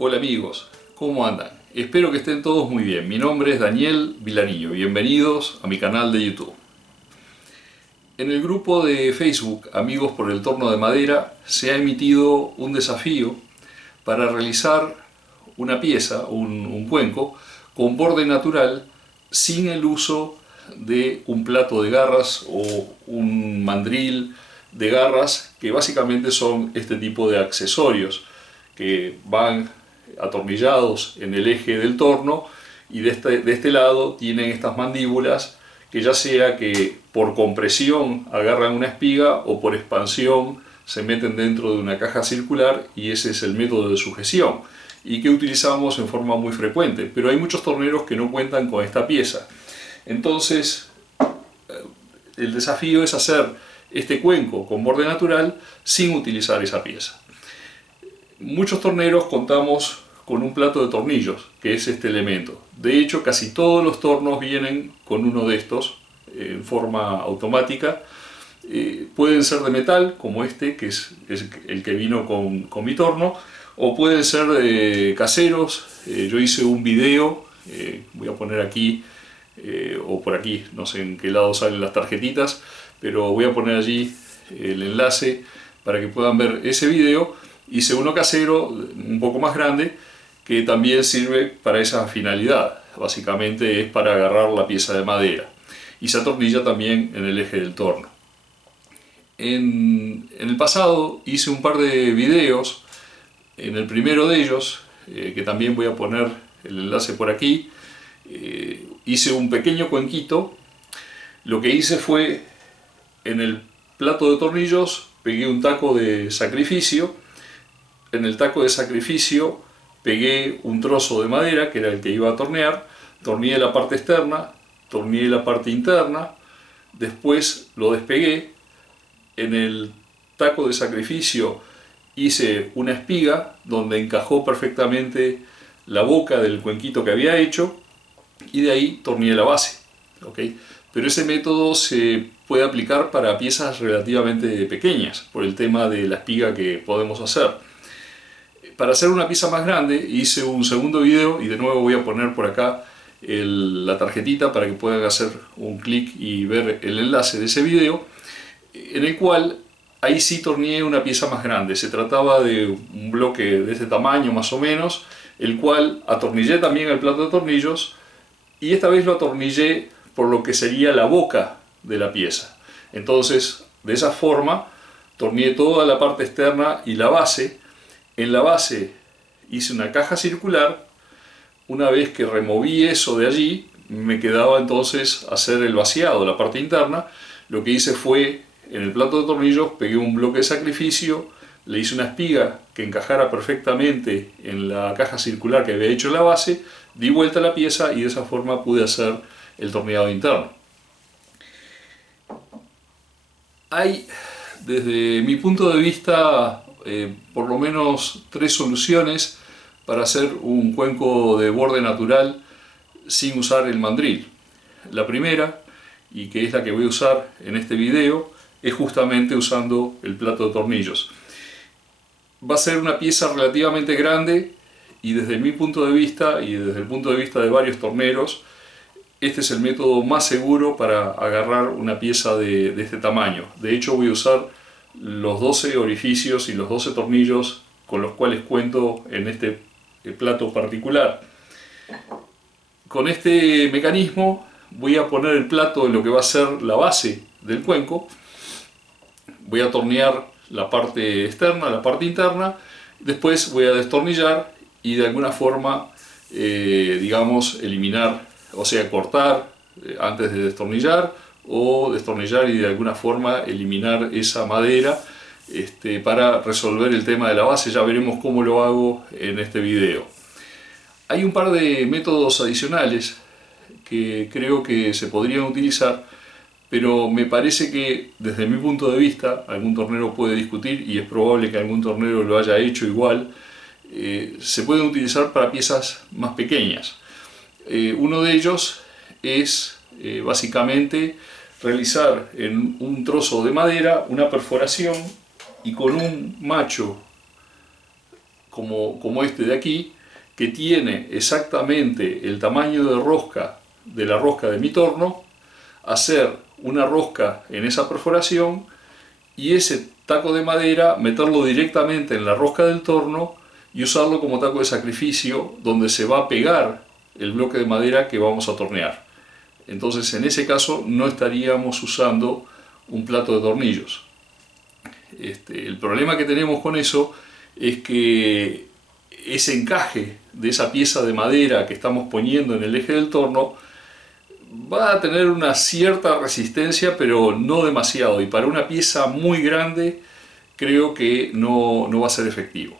Hola amigos, ¿cómo andan? Espero que estén todos muy bien. Mi nombre es Daniel Vilariño. Bienvenidos a mi canal de YouTube. En el grupo de Facebook Amigos por el Torno de Madera se ha emitido un desafío para realizar una pieza, un cuenco, con borde natural sin el uso de un plato de garras o un mandril de garras, que básicamente son este tipo de accesorios que van atornillados en el eje del torno, y de este lado tienen estas mandíbulas que, ya sea que por compresión agarran una espiga o por expansión se meten dentro de una caja circular, y ese es el método de sujeción y que utilizamos en forma muy frecuente. Pero hay muchos torneros que no cuentan con esta pieza. Entonces el desafío es hacer este cuenco con borde natural sin utilizar esa pieza. Muchos torneros contamos con un plato de tornillos, que es este elemento. De hecho, casi todos los tornos vienen con uno de estos en forma automática. Pueden ser de metal, como este, que es el que vino con mi torno, o pueden ser caseros. Yo hice un video, voy a poner aquí o por aquí, no sé en qué lado salen las tarjetitas, pero voy a poner allí el enlace para que puedan ver ese video. Hice uno casero, un poco más grande, que también sirve para esa finalidad. Básicamente es para agarrar la pieza de madera, y se atornilla también en el eje del torno. En el pasado hice un par de videos. En el primero de ellos, que también voy a poner el enlace por aquí, hice un pequeño cuenquito. Lo que hice fue, en el plato de tornillos pegué un taco de sacrificio. En el taco de sacrificio pegué un trozo de madera, que era el que iba a tornear. Torneé la parte externa, torneé la parte interna, después lo despegué. En el taco de sacrificio hice una espiga donde encajó perfectamente la boca del cuenquito que había hecho, y de ahí torneé la base. ¿Okay? Pero ese método se puede aplicar para piezas relativamente pequeñas, por el tema de la espiga que podemos hacer. Para hacer una pieza más grande hice un segundo video, y de nuevo voy a poner por acá la tarjetita para que puedan hacer un clic y ver el enlace de ese video, en el cual ahí sí torneé una pieza más grande. Se trataba de un bloque de este tamaño más o menos, el cual atornillé también al plato de tornillos, y esta vez lo atornillé por lo que sería la boca de la pieza. Entonces, de esa forma torneé toda la parte externa y la base. En la base hice una caja circular. Una vez que removí eso de allí, me quedaba entonces hacer el vaciado, la parte interna. Lo que hice fue, en el plato de tornillos pegué un bloque de sacrificio, le hice una espiga que encajara perfectamente en la caja circular que había hecho en la base, di vuelta a la pieza, y de esa forma pude hacer el torneado interno. Hay, desde mi punto de vista, por lo menos 3 soluciones para hacer un cuenco de borde natural sin usar el mandril. La primera, y que es la que voy a usar en este video, es justamente usando el plato de tornillos. Va a ser una pieza relativamente grande, y desde mi punto de vista y desde el punto de vista de varios torneros, este es el método más seguro para agarrar una pieza de este tamaño. De hecho, voy a usar los 12 orificios y los 12 tornillos con los cuales cuento en este plato particular. Con este mecanismo voy a poner el plato en lo que va a ser la base del cuenco. Voy a tornear la parte externa, la parte interna. Después voy a destornillar y de alguna forma, digamos, eliminar, o sea, cortar antes de destornillar, o destornillar y de alguna forma eliminar esa madera para resolver el tema de la base. Ya veremos cómo lo hago en este video. Hay un par de métodos adicionales que creo que se podrían utilizar, pero me parece que, desde mi punto de vista, algún tornero puede discutir, y es probable que algún tornero lo haya hecho igual. Se pueden utilizar para piezas más pequeñas. Uno de ellos es básicamente realizar en un trozo de madera una perforación, y con un macho como este de aquí, que tiene exactamente el tamaño de la rosca de mi torno, hacer una rosca en esa perforación y ese taco de madera meterlo directamente en la rosca del torno y usarlo como taco de sacrificio donde se va a pegar el bloque de madera que vamos a tornear. Entonces en ese caso no estaríamos usando un plato de tornillos. El problema que tenemos con eso es que ese encaje de esa pieza de madera que estamos poniendo en el eje del torno va a tener una cierta resistencia, pero no demasiado, y para una pieza muy grande creo que no va a ser efectivo.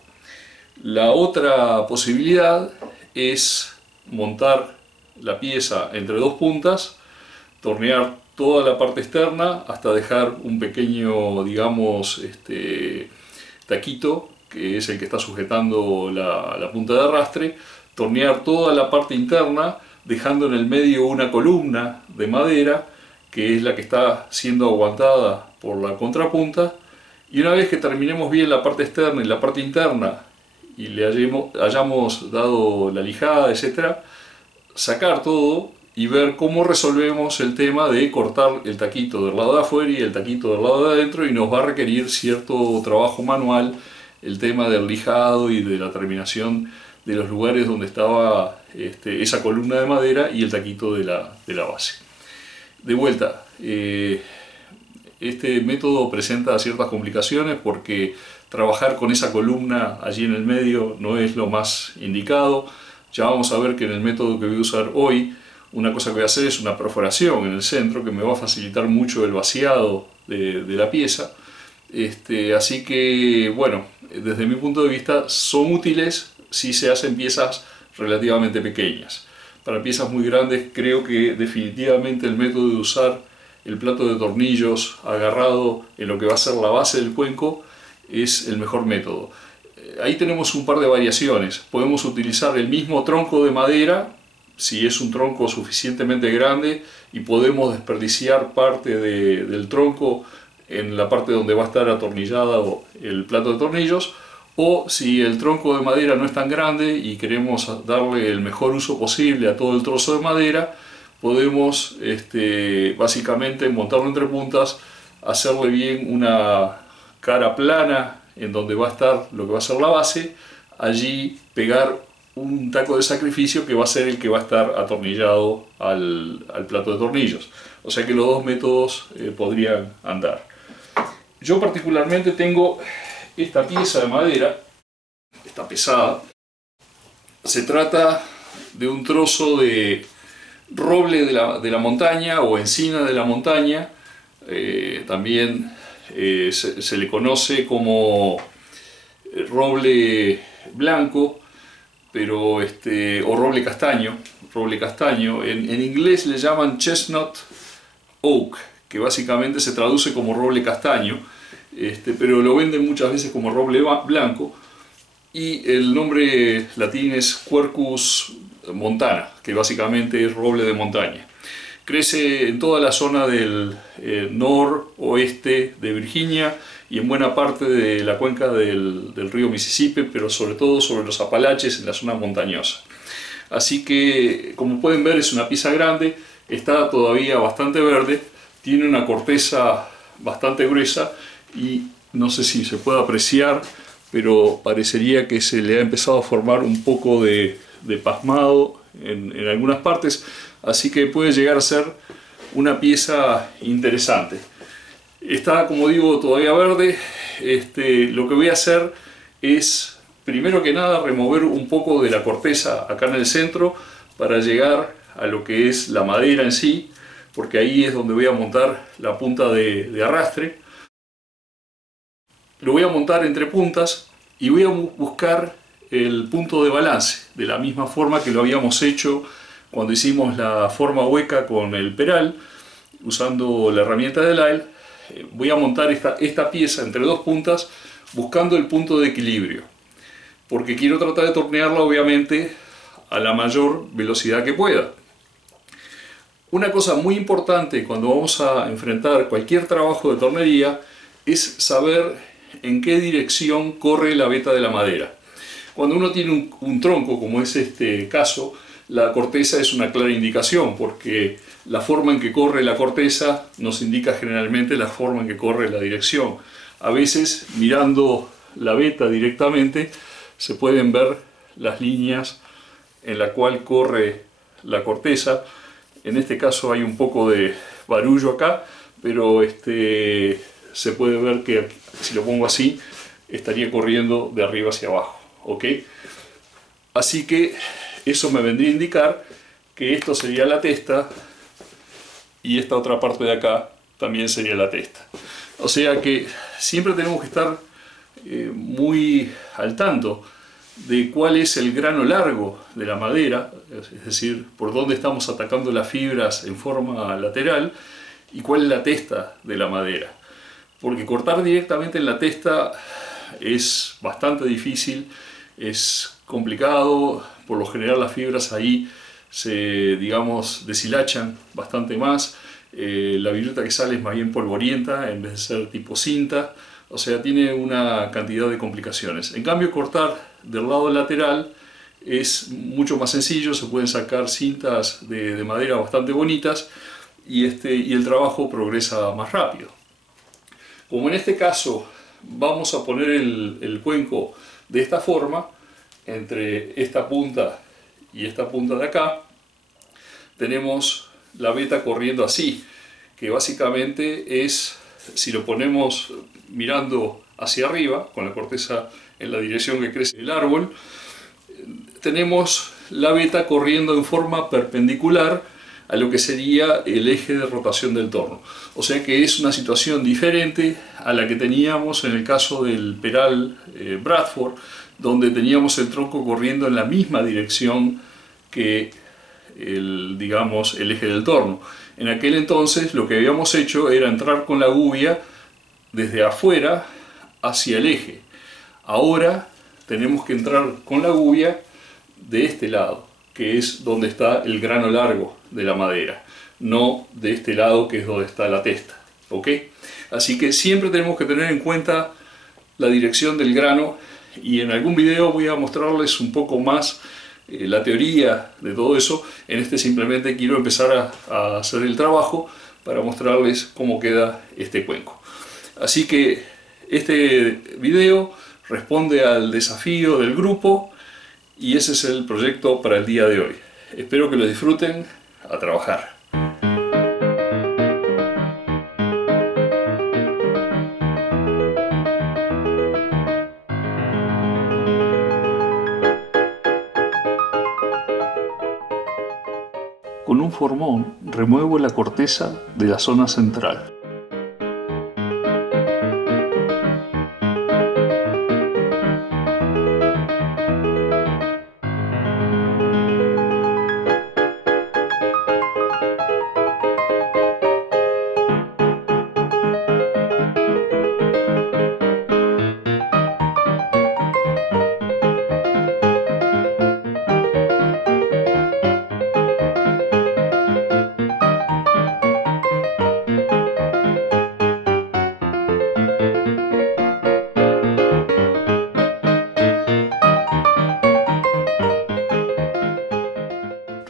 La otra posibilidad es montar la pieza entre dos puntas, tornear toda la parte externa hasta dejar un pequeño, digamos, taquito, que es el que está sujetando la punta de arrastre, tornear toda la parte interna, dejando en el medio una columna de madera, que es la que está siendo aguantada por la contrapunta, y una vez que terminemos bien la parte externa y la parte interna, y le hayamos dado la lijada, etc., sacar todo y ver cómo resolvemos el tema de cortar el taquito del lado de afuera y el taquito del lado de adentro, y nos va a requerir cierto trabajo manual el tema del lijado y de la terminación de los lugares donde estaba esa columna de madera y el taquito de la base. De vuelta, este método presenta ciertas complicaciones porque trabajar con esa columna allí en el medio no es lo más indicado. Ya vamos a ver que en el método que voy a usar hoy, una cosa que voy a hacer es una perforación en el centro que me va a facilitar mucho el vaciado de la pieza. Así que, bueno, desde mi punto de vista son útiles si se hacen piezas relativamente pequeñas. Para piezas muy grandes creo que definitivamente el método de usar el plato de tornillos agarrado en lo que va a ser la base del cuenco es el mejor método. Ahí tenemos un par de variaciones. Podemos utilizar el mismo tronco de madera si es un tronco suficientemente grande, y podemos desperdiciar parte del tronco en la parte donde va a estar atornillado el plato de tornillos. O si el tronco de madera no es tan grande y queremos darle el mejor uso posible a todo el trozo de madera, podemos básicamente montarlo entre puntas, hacerle bien una cara plana en donde va a estar lo que va a ser la base, allí pegar un taco de sacrificio que va a ser el que va a estar atornillado al plato de tornillos. O sea que los dos métodos podrían andar. Yo particularmente tengo esta pieza de madera, está pesada. Se trata de un trozo de roble de la montaña o encina de la montaña. También se le conoce como roble blanco, pero o roble castaño. En inglés le llaman chestnut oak, que básicamente se traduce como roble castaño. Pero lo venden muchas veces como roble blanco, y el nombre latín es Quercus montana, que básicamente es roble de montaña. Crece en toda la zona del noroeste de Virginia y en buena parte de la cuenca del río Mississippi, pero sobre todo sobre los Apalaches en la zona montañosa. Así que, como pueden ver, es una pieza grande, está todavía bastante verde, tiene una corteza bastante gruesa, y no sé si se puede apreciar, pero parecería que se le ha empezado a formar un poco de pasmado en algunas partes, así que puede llegar a ser una pieza interesante. Está, como digo, todavía verde. Lo que voy a hacer es, primero que nada, remover un poco de la corteza acá en el centro para llegar a lo que es la madera en sí, porque ahí es donde voy a montar la punta de arrastre. Lo voy a montar entre puntas y voy a buscar el punto de balance, de la misma forma que lo habíamos hecho cuando hicimos la forma hueca con el peral, usando la herramienta de Lisle. Voy a montar esta pieza entre dos puntas buscando el punto de equilibrio, porque quiero tratar de tornearla obviamente a la mayor velocidad que pueda. Una cosa muy importante cuando vamos a enfrentar cualquier trabajo de tornería es saber en qué dirección corre la veta de la madera. Cuando uno tiene un tronco, como es este caso, la corteza es una clara indicación, porque la forma en que corre la corteza nos indica generalmente la forma en que corre la dirección. A veces, mirando la veta directamente, se pueden ver las líneas en la cual corre la corteza. En este caso hay un poco de barullo acá, pero se puede ver que si lo pongo así, estaría corriendo de arriba hacia abajo, ¿ok? Así que eso me vendría a indicar que esto sería la testa y esta otra parte de acá también sería la testa. O sea que siempre tenemos que estar muy al tanto de cuál es el grano largo de la madera, es decir, por dónde estamos atacando las fibras en forma lateral, y cuál es la testa de la madera. Porque cortar directamente en la testa es bastante difícil, es complicado, por lo general las fibras ahí se, digamos, deshilachan bastante más, la viruta que sale es más bien polvorienta en vez de ser tipo cinta, o sea, tiene una cantidad de complicaciones. En cambio, cortar del lado lateral es mucho más sencillo, se pueden sacar cintas de madera bastante bonitas y el trabajo progresa más rápido. Como en este caso vamos a poner el cuenco de esta forma, entre esta punta y esta punta de acá, tenemos la veta corriendo así, que básicamente es, si lo ponemos mirando hacia arriba, con la corteza en la dirección que crece el árbol, tenemos la veta corriendo en forma perpendicular a lo que sería el eje de rotación del torno. O sea que es una situación diferente a la que teníamos en el caso del peral Bradford, donde teníamos el tronco corriendo en la misma dirección que digamos, el eje del torno. En aquel entonces lo que habíamos hecho era entrar con la gubia desde afuera hacia el eje. Ahora tenemos que entrar con la gubia de este lado, que es donde está el grano largo de la madera, no de este lado que es donde está la testa, ¿ok? Así que siempre tenemos que tener en cuenta la dirección del grano, y en algún video voy a mostrarles un poco más la teoría de todo eso. En este simplemente quiero empezar a hacer el trabajo para mostrarles cómo queda este cuenco. Así que este video responde al desafío del grupo y ese es el proyecto para el día de hoy. Espero que lo disfruten. A trabajar. Con un formón remuevo la corteza de la zona central.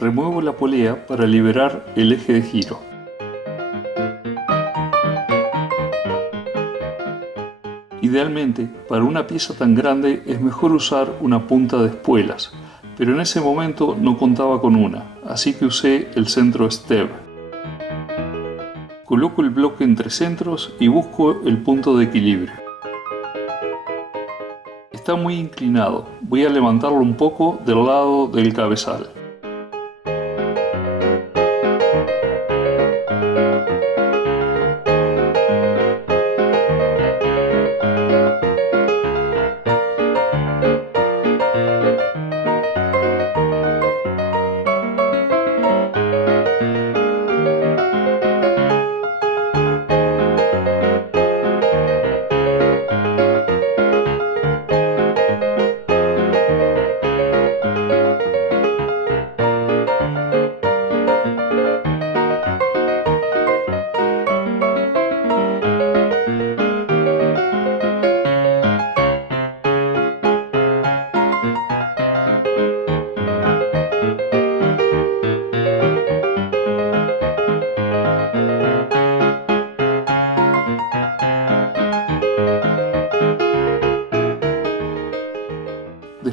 Remuevo la polea para liberar el eje de giro. Idealmente, para una pieza tan grande es mejor usar una punta de espuelas, pero en ese momento no contaba con una, así que usé el centro Steb. Coloco el bloque entre centros y busco el punto de equilibrio. Está muy inclinado, voy a levantarlo un poco del lado del cabezal.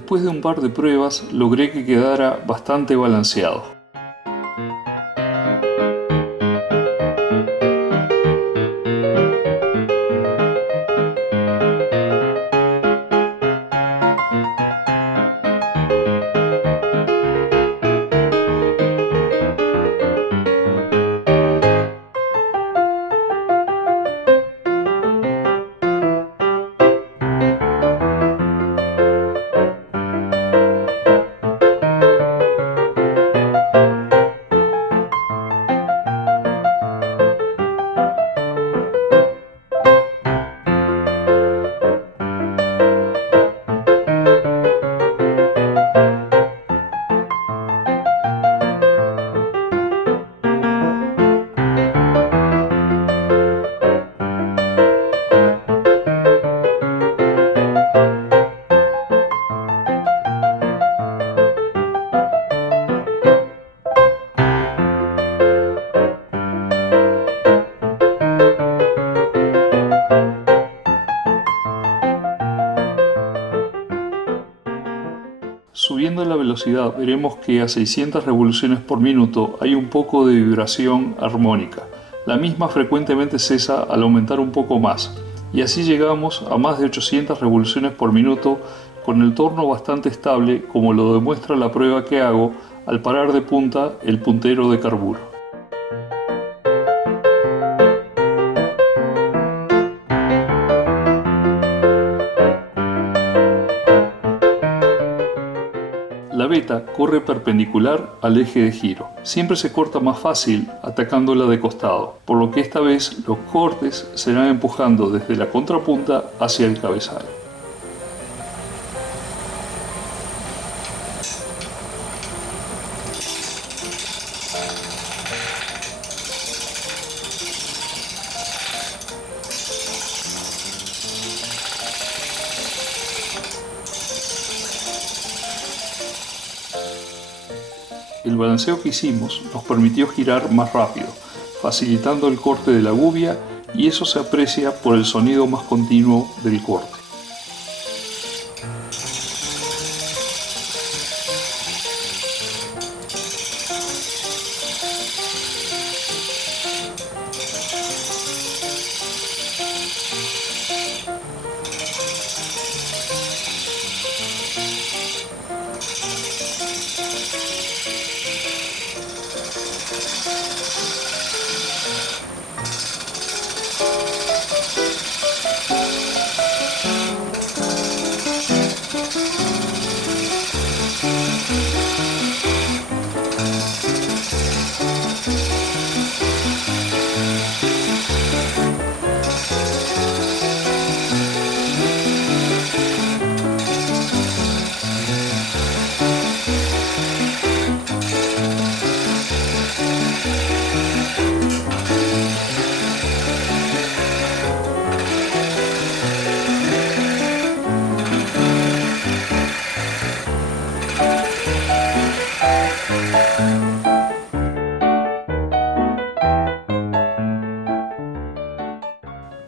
Después de un par de pruebas logré que quedara bastante balanceado. Subiendo la velocidad veremos que a 600 revoluciones por minuto hay un poco de vibración armónica. La misma frecuentemente cesa al aumentar un poco más, y así llegamos a más de 800 revoluciones por minuto con el torno bastante estable, como lo demuestra la prueba que hago al parar de punta el puntero de carburo. La beta corre perpendicular al eje de giro. Siempre se corta más fácil atacándola de costado, por lo que esta vez los cortes serán empujando desde la contrapunta hacia el cabezal. El balanceo que hicimos nos permitió girar más rápido, facilitando el corte de la gubia, y eso se aprecia por el sonido más continuo del corte.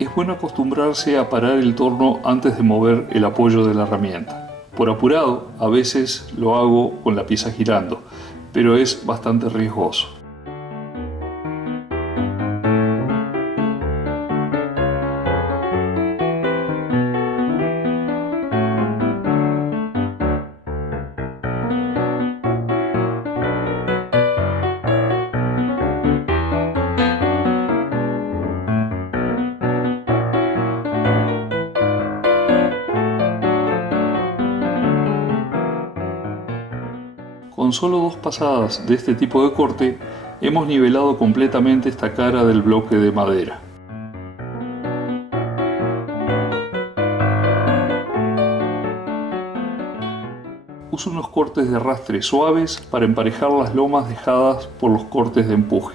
Es bueno acostumbrarse a parar el torno antes de mover el apoyo de la herramienta. Por apurado, a veces lo hago con la pieza girando, pero es bastante riesgoso. Con solo 2 pasadas de este tipo de corte, hemos nivelado completamente esta cara del bloque de madera. Uso unos cortes de arrastre suaves para emparejar las lomas dejadas por los cortes de empuje.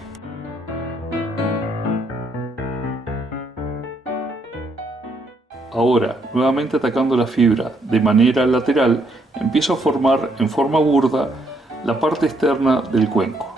Ahora, nuevamente atacando la fibra de manera lateral, empiezo a formar en forma burda la parte externa del cuenco.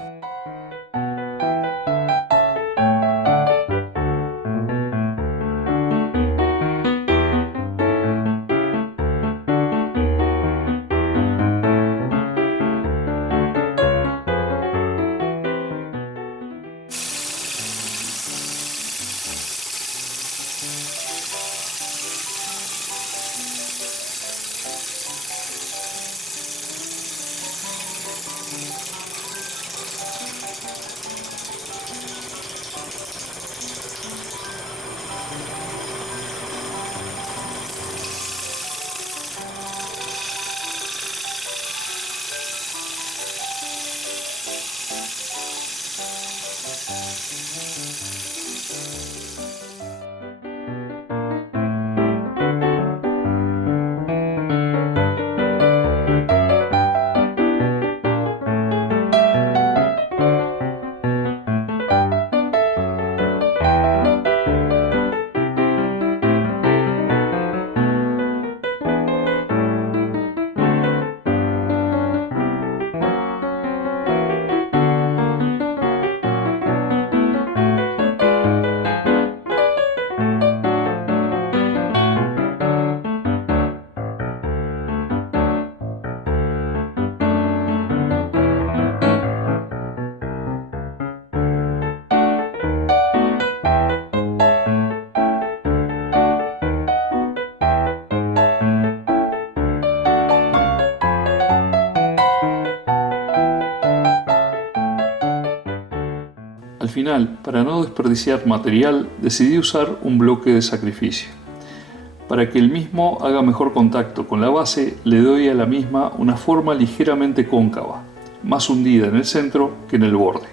final, para no desperdiciar material, decidí usar un bloque de sacrificio. Para que el mismo haga mejor contacto con la base, le doy a la misma una forma ligeramente cóncava, más hundida en el centro que en el borde.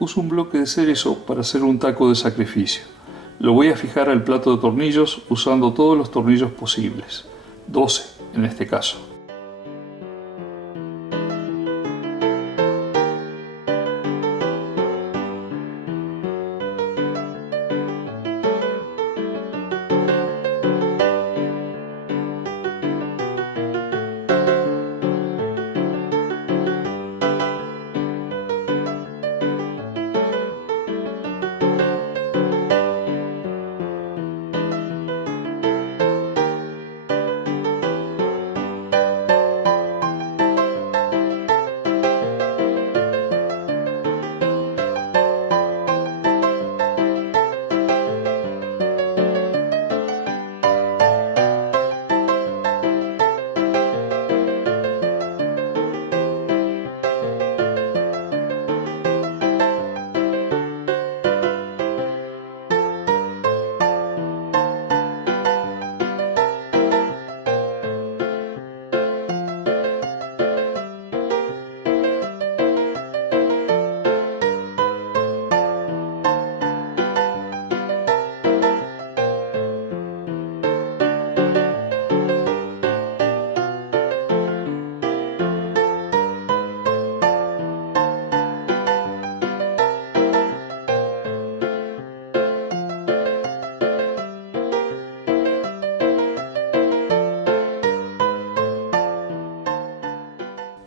Uso un bloque de cerezo para hacer un taco de sacrificio. Lo voy a fijar al plato de tornillos usando todos los tornillos posibles, 12 en este caso.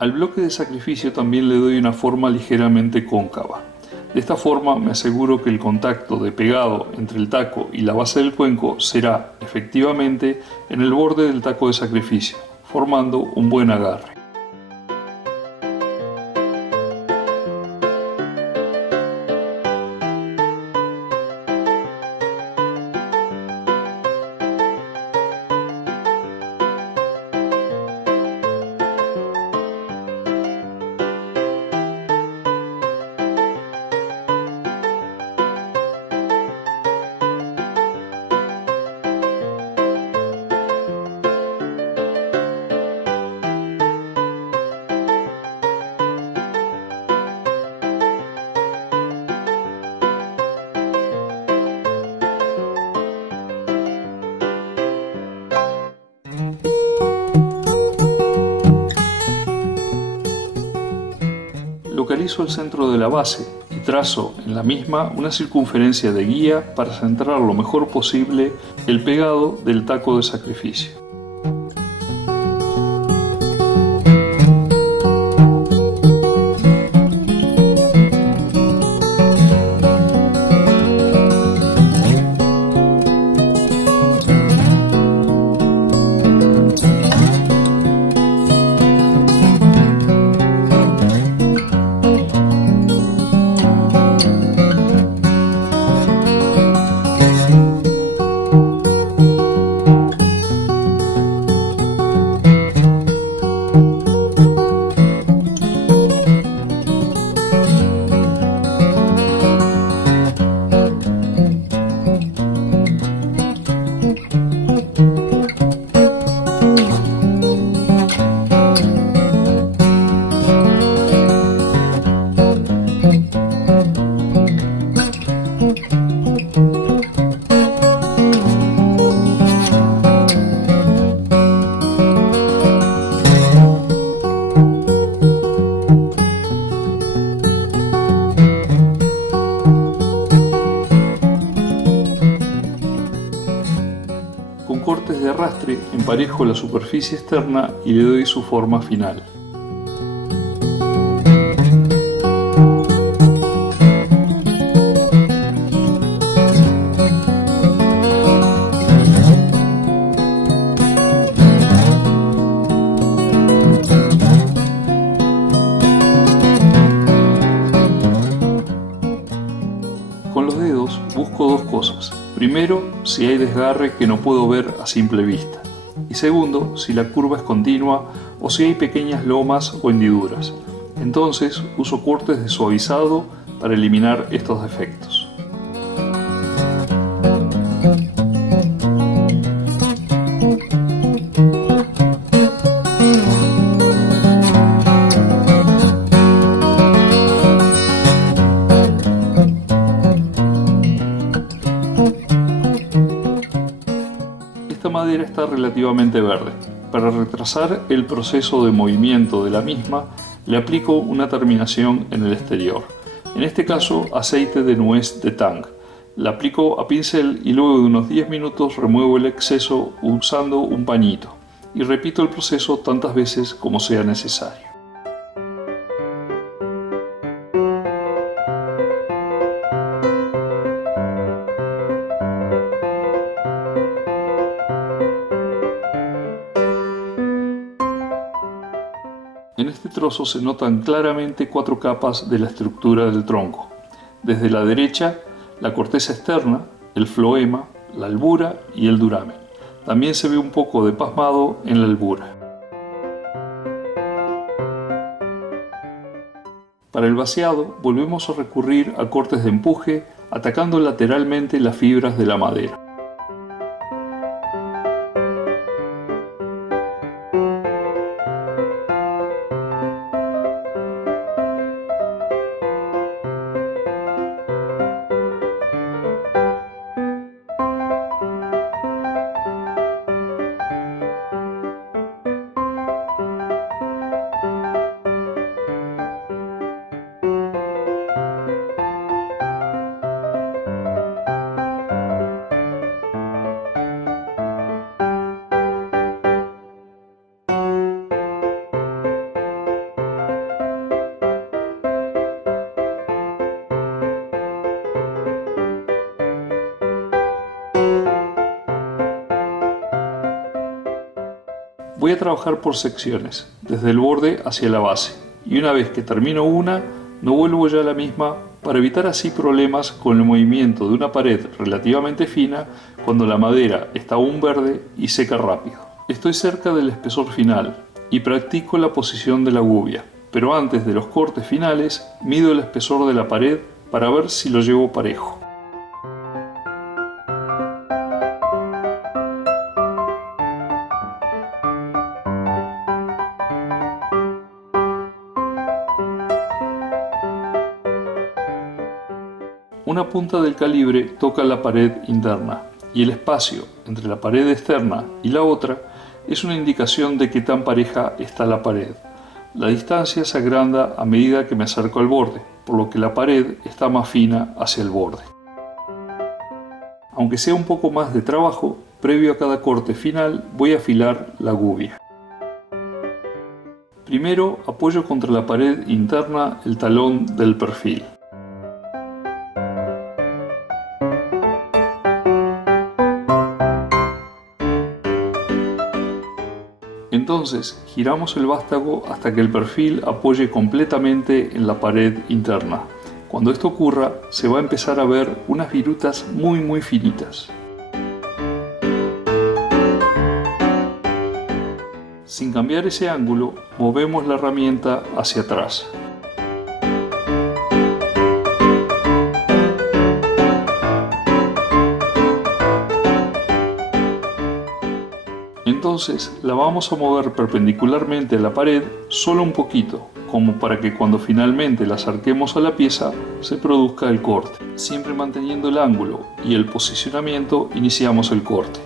Al bloque de sacrificio también le doy una forma ligeramente cóncava. De esta forma me aseguro que el contacto de pegado entre el taco y la base del cuenco será efectivamente en el borde del taco de sacrificio, formando un buen agarre. Localizo el centro de la base y trazo en la misma una circunferencia de guía para centrar lo mejor posible el pegado del taco de sacrificio. emparejo la superficie externa y le doy su forma final. Con los dedos busco dos cosas. Primero, si hay desgarre que no puedo ver a simple vista. Y segundo, si la curva es continua o si hay pequeñas lomas o hendiduras. Entonces uso cortes de suavizado para eliminar estos defectos. Esta madera está relativamente verde. Para retrasar el proceso de movimiento de la misma, le aplico una terminación en el exterior. En este caso, aceite de nuez de Tang. La aplico a pincel y luego de unos 10 minutos remuevo el exceso usando un pañito. Y repito el proceso tantas veces como sea necesario. En este trozo se notan claramente 4 capas de la estructura del tronco. Desde la derecha, la corteza externa, el floema, la albura y el duramen. También se ve un poco de pasmado en la albura. Para el vaciado, volvemos a recurrir a cortes de empuje, atacando lateralmente las fibras de la madera. Voy a trabajar por secciones, desde el borde hacia la base, y una vez que termino una, no vuelvo ya a la misma para evitar así problemas con el movimiento de una pared relativamente fina cuando la madera está aún verde y seca rápido. Estoy cerca del espesor final y practico la posición de la gubia, pero antes de los cortes finales mido el espesor de la pared para ver si lo llevo parejo. Una punta del calibre toca la pared interna y el espacio entre la pared externa y la otra es una indicación de qué tan pareja está la pared. La distancia se agranda a medida que me acerco al borde, por lo que la pared está más fina hacia el borde. Aunque sea un poco más de trabajo, previo a cada corte final voy a afilar la gubia. Primero apoyo contra la pared interna el talón del perfil. Entonces giramos el vástago hasta que el perfil apoye completamente en la pared interna. Cuando esto ocurra, se va a empezar a ver unas virutas muy finitas. Sin cambiar ese ángulo, movemos la herramienta hacia atrás. Entonces la vamos a mover perpendicularmente a la pared solo un poquito, como para que cuando finalmente la acerquemos a la pieza se produzca el corte. Siempre manteniendo el ángulo y el posicionamiento iniciamos el corte.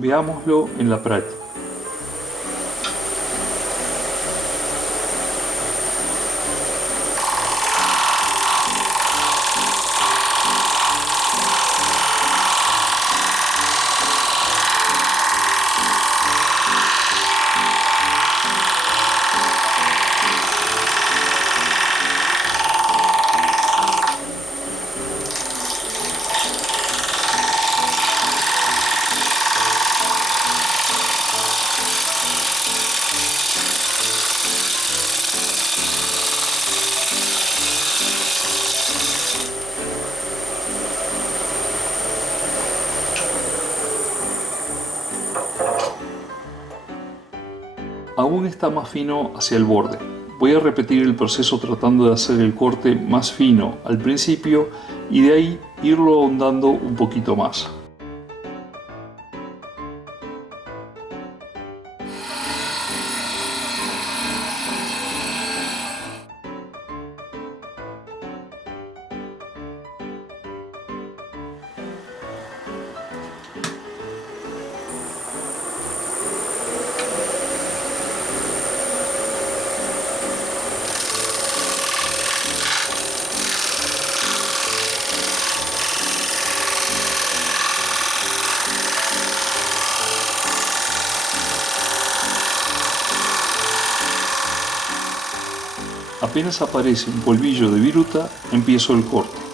Veámoslo en la práctica. Aún está más fino hacia el borde. Voy a repetir el proceso tratando de hacer el corte más fino al principio y de ahí irlo ahondando un poquito más. Apenas aparece un polvillo de viruta, empiezo el corte.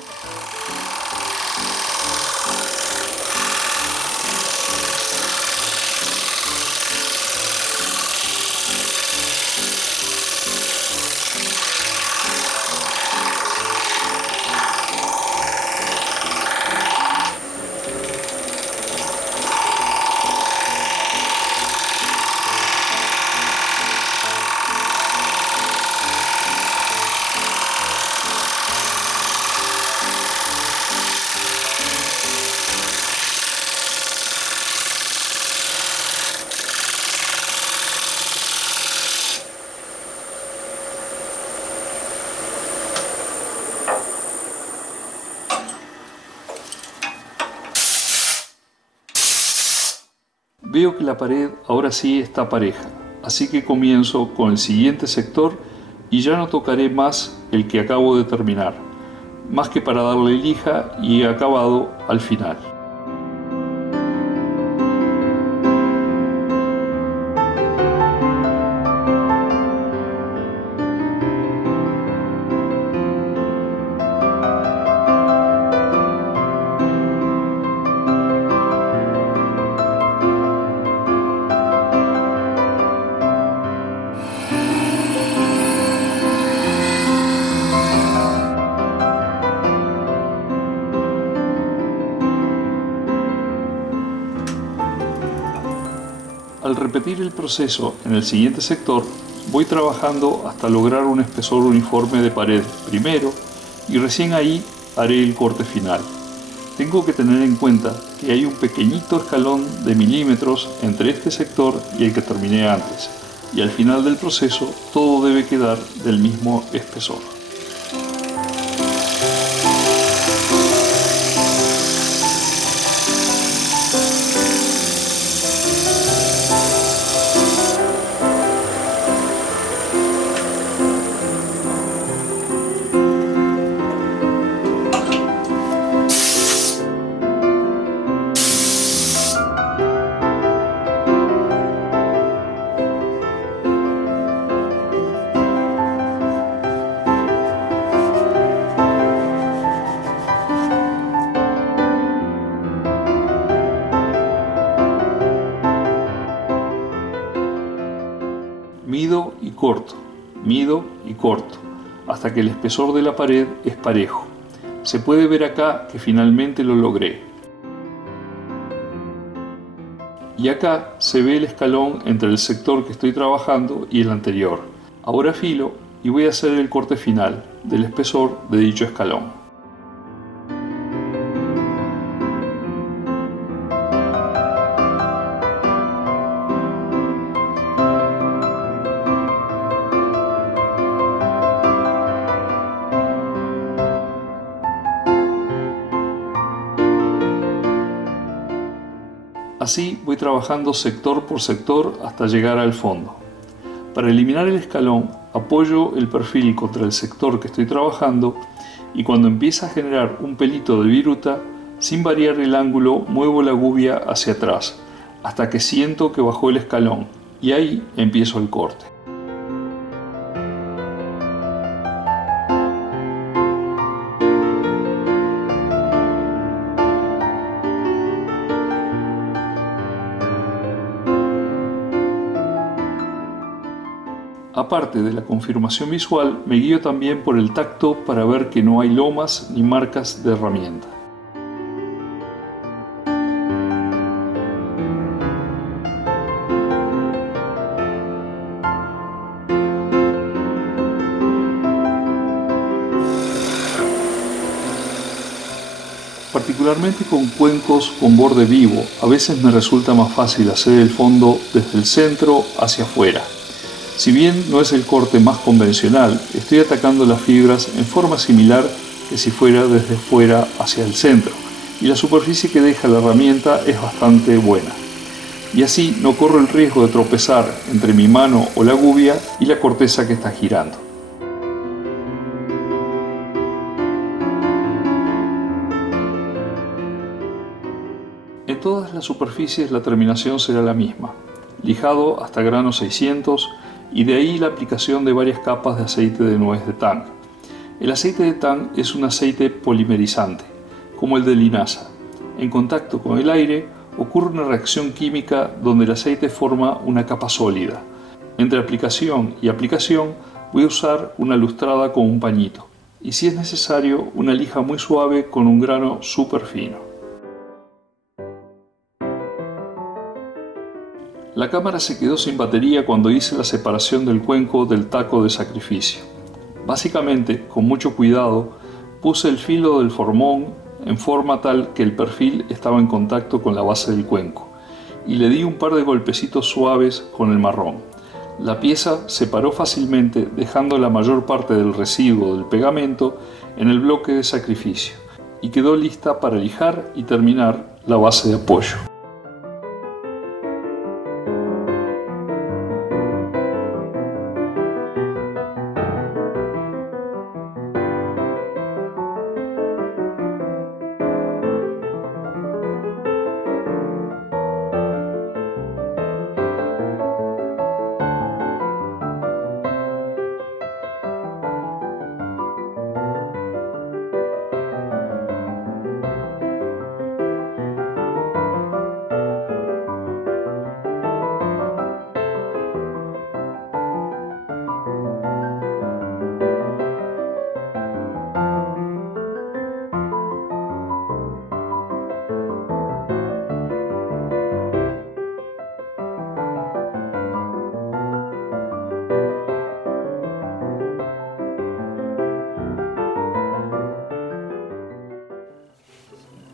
Veo que la pared ahora sí está pareja, así que comienzo con el siguiente sector y ya no tocaré más el que acabo de terminar, más que para darle lija y acabado al final. Al repetir el proceso en el siguiente sector, voy trabajando hasta lograr un espesor uniforme de pared primero y recién ahí haré el corte final. Tengo que tener en cuenta que hay un pequeñito escalón de milímetros entre este sector y el que terminé antes, y al final del proceso todo debe quedar del mismo espesor. Mido y corto, hasta que el espesor de la pared es parejo. Se puede ver acá que finalmente lo logré. Y acá se ve el escalón entre el sector que estoy trabajando y el anterior. Ahora filo y voy a hacer el corte final del espesor de dicho escalón. Así voy trabajando sector por sector hasta llegar al fondo. Para eliminar el escalón, apoyo el perfil contra el sector que estoy trabajando y cuando empieza a generar un pelito de viruta, sin variar el ángulo, muevo la gubia hacia atrás hasta que siento que bajó el escalón y ahí empiezo el corte. Aparte de la confirmación visual, me guío también por el tacto para ver que no hay lomas ni marcas de herramienta. Particularmente con cuencos con borde vivo, a veces me resulta más fácil hacer el fondo desde el centro hacia afuera. Si bien no es el corte más convencional, estoy atacando las fibras en forma similar que si fuera desde fuera hacia el centro, y la superficie que deja la herramienta es bastante buena. Y así no corro el riesgo de tropezar entre mi mano o la gubia y la corteza que está girando. En todas las superficies la terminación será la misma, lijado hasta grano 600 y de ahí la aplicación de varias capas de aceite de nuez de tang. El aceite de tang es un aceite polimerizante, como el de linaza. En contacto con el aire ocurre una reacción química donde el aceite forma una capa sólida. Entre aplicación y aplicación voy a usar una lustrada con un pañito y, si es necesario, una lija muy suave con un grano súper fino. La cámara se quedó sin batería cuando hice la separación del cuenco del taco de sacrificio. Básicamente, con mucho cuidado, puse el filo del formón en forma tal que el perfil estaba en contacto con la base del cuenco y le di un par de golpecitos suaves con el marrón. La pieza se paró fácilmente, dejando la mayor parte del residuo del pegamento en el bloque de sacrificio, y quedó lista para lijar y terminar la base de apoyo.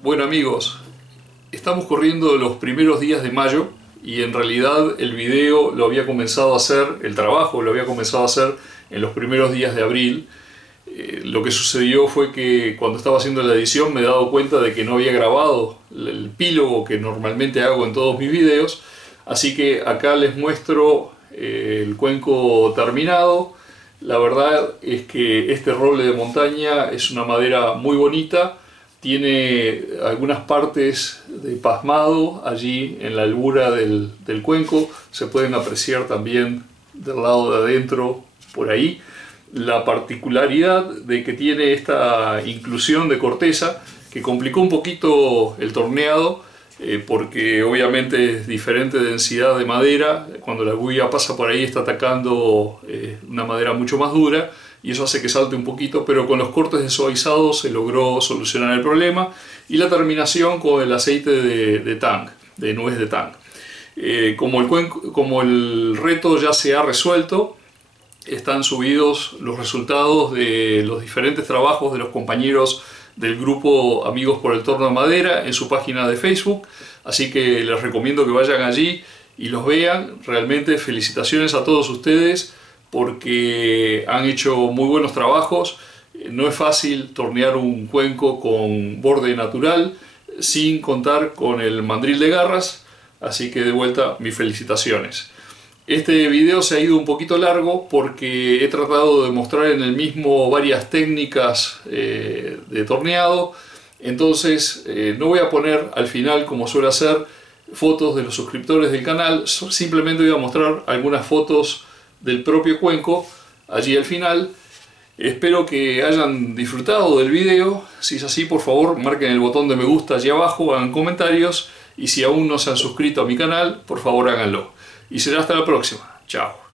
Bueno amigos, estamos corriendo los primeros días de mayo y en realidad el video lo había comenzado a hacer, el trabajo lo había comenzado a hacer en los primeros días de abril. Lo que sucedió fue que cuando estaba haciendo la edición me he dado cuenta de que no había grabado el epílogo que normalmente hago en todos mis videos, así que acá les muestro el cuenco terminado. La verdad es que este roble de montaña es una madera muy bonita. Tiene algunas partes de pasmado allí en la albura del cuenco. Se pueden apreciar también del lado de adentro por ahí. La particularidad de que tiene esta inclusión de corteza que complicó un poquito el torneado porque obviamente es diferente densidad de madera. Cuando la guía pasa por ahí está atacando una madera mucho más dura y eso hace que salte un poquito, pero con los cortes de suavizado se logró solucionar el problema, y la terminación con el aceite de tang, de nuez de tang. Como el reto ya se ha resuelto, están subidos los resultados de los diferentes trabajos de los compañeros del grupo Amigos por el Torno de Madera en su página de Facebook, así que les recomiendo que vayan allí y los vean. Realmente felicitaciones a todos ustedes porque han hecho muy buenos trabajos. No es fácil tornear un cuenco con borde natural sin contar con el mandril de garras, así que de vuelta mis felicitaciones. Este video se ha ido un poquito largo porque he tratado de mostrar en el mismo varias técnicas de torneado, entonces no voy a poner al final, como suelo hacer, fotos de los suscriptores del canal, simplemente voy a mostrar algunas fotos del propio cuenco allí al final. Espero que hayan disfrutado del video. Si es así, por favor marquen el botón de me gusta allí abajo, hagan comentarios, y si aún no se han suscrito a mi canal, por favor háganlo. Y será hasta la próxima. Chao.